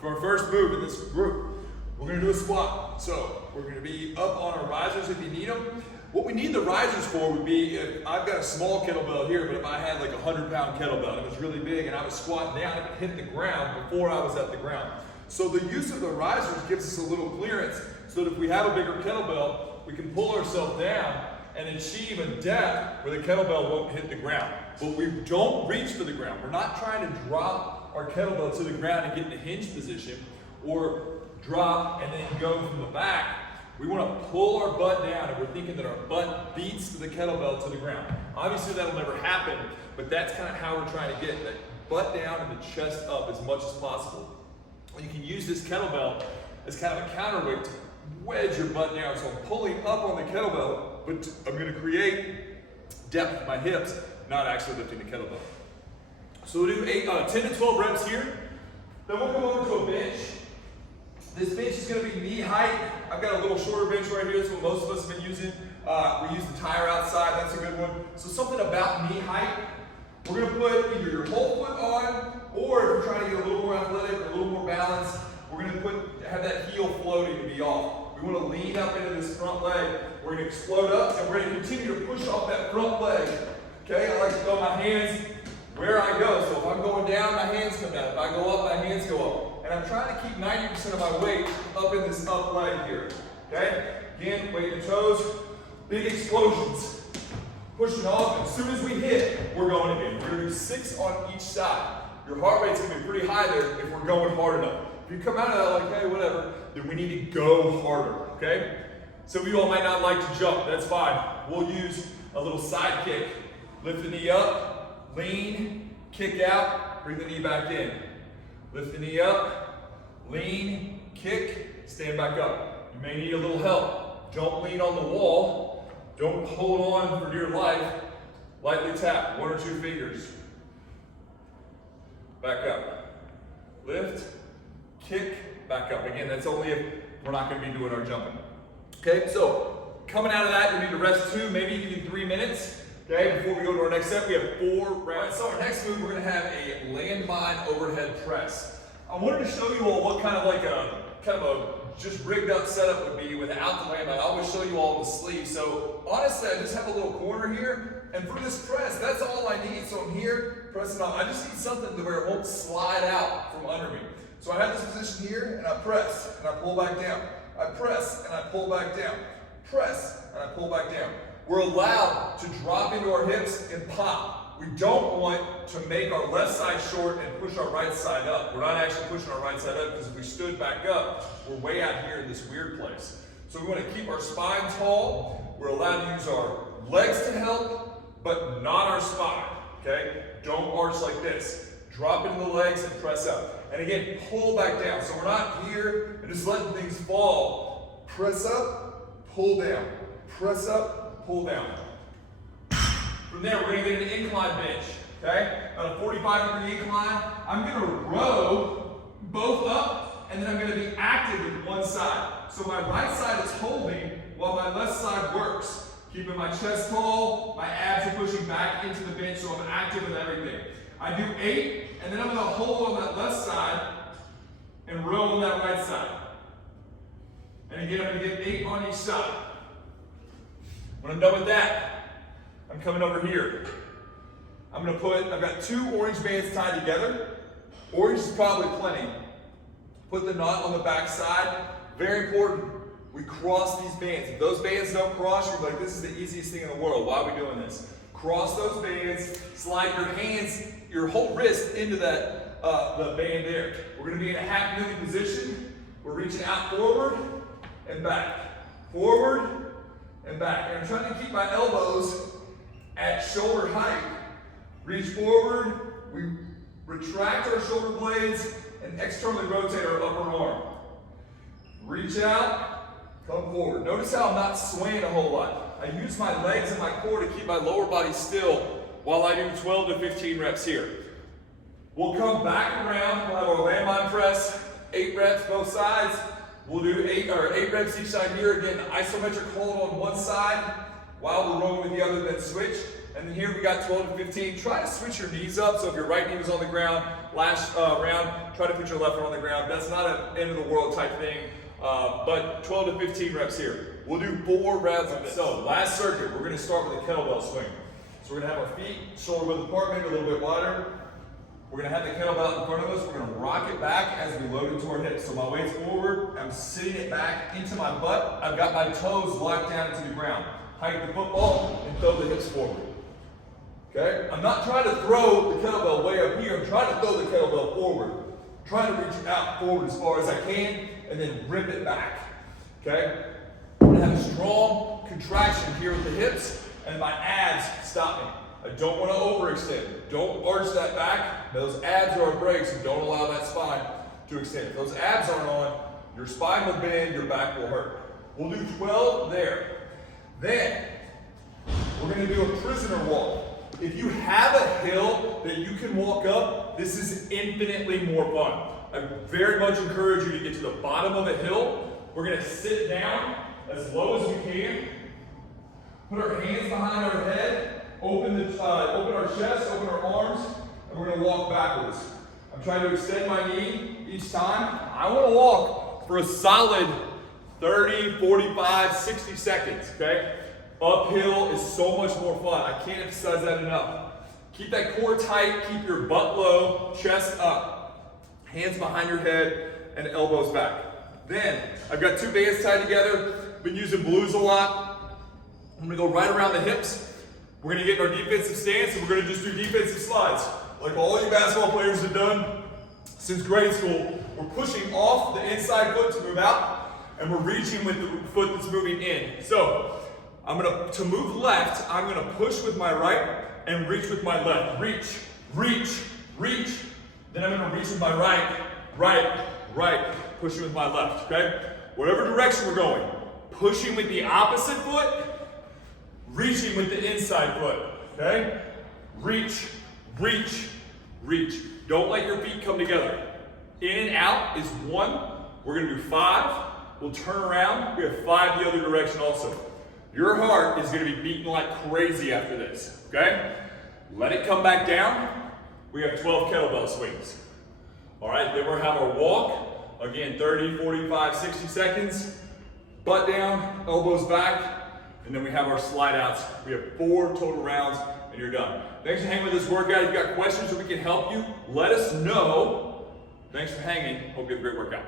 For our first move in this group, we're gonna do a squat. So we're gonna be up on our risers if you need them. What we need the risers for would be if I've got a small kettlebell here, but if I had like a 100-pound kettlebell and it was really big and I was squatting down, it would hit the ground before I was at the ground. So the use of the risers gives us a little clearance so that if we have a bigger kettlebell, we can pull ourselves down and achieve a depth where the kettlebell won't hit the ground. But we don't reach for the ground. We're not trying to drop our kettlebell to the ground and get in a hinge position or drop and then go from the back. We want to pull our butt down, and we're thinking that our butt beats the kettlebell to the ground. Obviously that'll never happen, but that's kind of how we're trying to get that butt down and the chest up as much as possible. You can use this kettlebell as kind of a counterweight to wedge your butt down. So I'm pulling up on the kettlebell, but I'm going to create depth with my hips, not actually lifting the kettlebell. So we'll do 10 to 12 reps here. Then we'll come over to a bench. This bench is going to be knee height. I've got a little shorter bench right here. That's what most of us have been using. We use the tire outside. That's a good one. So something about knee height. We're going to put either your whole foot on, or if you're trying to get a little more athletic or a little more balanced, we're going to have that heel floating to be off. We want to lean up into this front leg. We're going to explode up, and we're going to continue to push off that front leg. Okay, I like to throw my hands where I go. So if I'm going down, my hands come down. If I go up, my hands go up. And I'm trying to keep 90% of my weight up in this up leg here. Okay? Again, weight in the toes, big explosions. Pushing off, and as soon as we hit, we're going again. We're going to do 6 on each side. Your heart rate's going to be pretty high there if we're going hard enough. If you come out of that like, hey, whatever, then we need to go harder, okay? Some of you all might not like to jump. That's fine. We'll use a little side kick. Lift the knee up, lean, kick out, bring the knee back in. Lift the knee up, lean, kick, stand back up. You may need a little help. Don't lean on the wall. Don't hold on for dear life. Lightly tap, 1 or 2 fingers. Back up. Lift, kick, back up. Again, that's only if we're not going to be doing our jumping. Okay, so coming out of that, you need to rest 2, maybe even 3 minutes. Okay, before we go to our next set, we have 4 rounds. Right, so our next move, we're going to have a landmine overhead press. I wanted to show you all what kind of a just rigged up setup would be without the landmine. I always show you all the sleeve. So honestly, I just have a little corner here, and for this press, that's all I need. So I'm here, pressing on. I just need something where it won't slide out from under me. So I have this position here, and I press, and I pull back down. I press, and I pull back down. Press, and I pull back down. We're allowed to drop into our hips and pop. We don't want to make our left side short and push our right side up. We're not actually pushing our right side up because if we stood back up, we're way out here in this weird place. So we want to keep our spine tall. We're allowed to use our legs to help, but not our spine, okay? Don't arch like this. Drop into the legs and press up. And again, pull back down. So we're not here and just letting things fall. Press up, pull down. Press up, pull down. From there, we're going to get an incline bench, okay? On a 45-degree incline, I'm going to row both up, and then I'm going to be active with one side. So my right side is holding while my left side works. Keeping my chest tall, my abs are pushing back into the bench, so I'm active with everything. I do 8, and then I'm going to hold on that left side and row on that right side. And again, I'm going to get 8 on each side. When I'm done with that, I'm coming over here. I've got 2 orange bands tied together. Orange is probably plenty. Put the knot on the back side. Very important, we cross these bands. If those bands don't cross, you're like, this is the easiest thing in the world. Why are we doing this? Cross those bands, slide your hands, your whole wrist into that the band there. We're gonna be in a half kneeling position. We're reaching out forward and back. Forward and back. And I'm trying to keep my elbows at shoulder height. Reach forward, we retract our shoulder blades and externally rotate our upper arm. Reach out, come forward. Notice how I'm not swaying a whole lot. I use my legs and my core to keep my lower body still while I do 12 to 15 reps here. We'll come back around, we'll have our landmine press, 8 reps both sides. We'll do 8 reps each side here. Again, isometric hold on one side while we're rolling with the other, then switch. And then here we got 12 to 15. Try to switch your knees up, so if your right knee was on the ground, last round, try to put your left foot on the ground. That's not an end of the world type thing, but 12 to 15 reps here. We'll do 4 rounds of this. So last circuit, we're gonna start with a kettlebell swing. So we're gonna have our feet shoulder width apart, maybe a little bit wider. We're gonna have the kettlebell in front of us. We're gonna rock it back as we load it to our hips. So my weight's forward, I'm sitting it back into my butt. I've got my toes locked down into the ground. Hike the football and throw the hips forward. Okay? I'm not trying to throw the kettlebell way up here. I'm trying to throw the kettlebell forward. I'm trying to reach out forward as far as I can and then rip it back. Okay? I'm gonna have a strong contraction here with the hips and my abs stop me. I don't want to overextend. Don't arch that back. Those abs are our brakes and don't allow that spine to extend. If those abs aren't on, your spine will bend, your back will hurt. We'll do 12 there. Then, we're going to do a prisoner walk. If you have a hill that you can walk up, this is infinitely more fun. I very much encourage you to get to the bottom of a hill. We're going to sit down as low as we can. Put our hands behind our head. Open our chest, open our arms, and we're going to walk backwards. I'm trying to extend my knee each time. I want to walk for a solid 30, 45, 60 seconds, okay? Uphill is so much more fun. I can't emphasize that enough. Keep that core tight, keep your butt low, chest up, hands behind your head, and elbows back. Then, I've got 2 bands tied together. Been using blues a lot. I'm going to go right around the hips. We're going to get in our defensive stance and we're going to just do defensive slides. Like all you basketball players have done since grade school. We're pushing off the inside foot to move out and we're reaching with the foot that's moving in. So to move left, I'm going to push with my right and reach with my left. Reach, reach, reach. Then I'm going to reach with my right, right, right. Pushing with my left, okay? Whatever direction we're going, pushing with the opposite foot, reaching with the inside foot, okay? Reach, reach, reach. Don't let your feet come together. In and out is 1. We're gonna do 5. We'll turn around. We have 5 the other direction also. Your heart is gonna be beating like crazy after this, okay? Let it come back down. We have 12 kettlebell swings. All right, then we'll have our walk. Again, 30, 45, 60 seconds. Butt down, elbows back. And then we have our slide outs. We have 4 total rounds and you're done. Thanks for hanging with this workout. If you've got questions or we can help you, let us know. Thanks for hanging. Hope you have a great workout.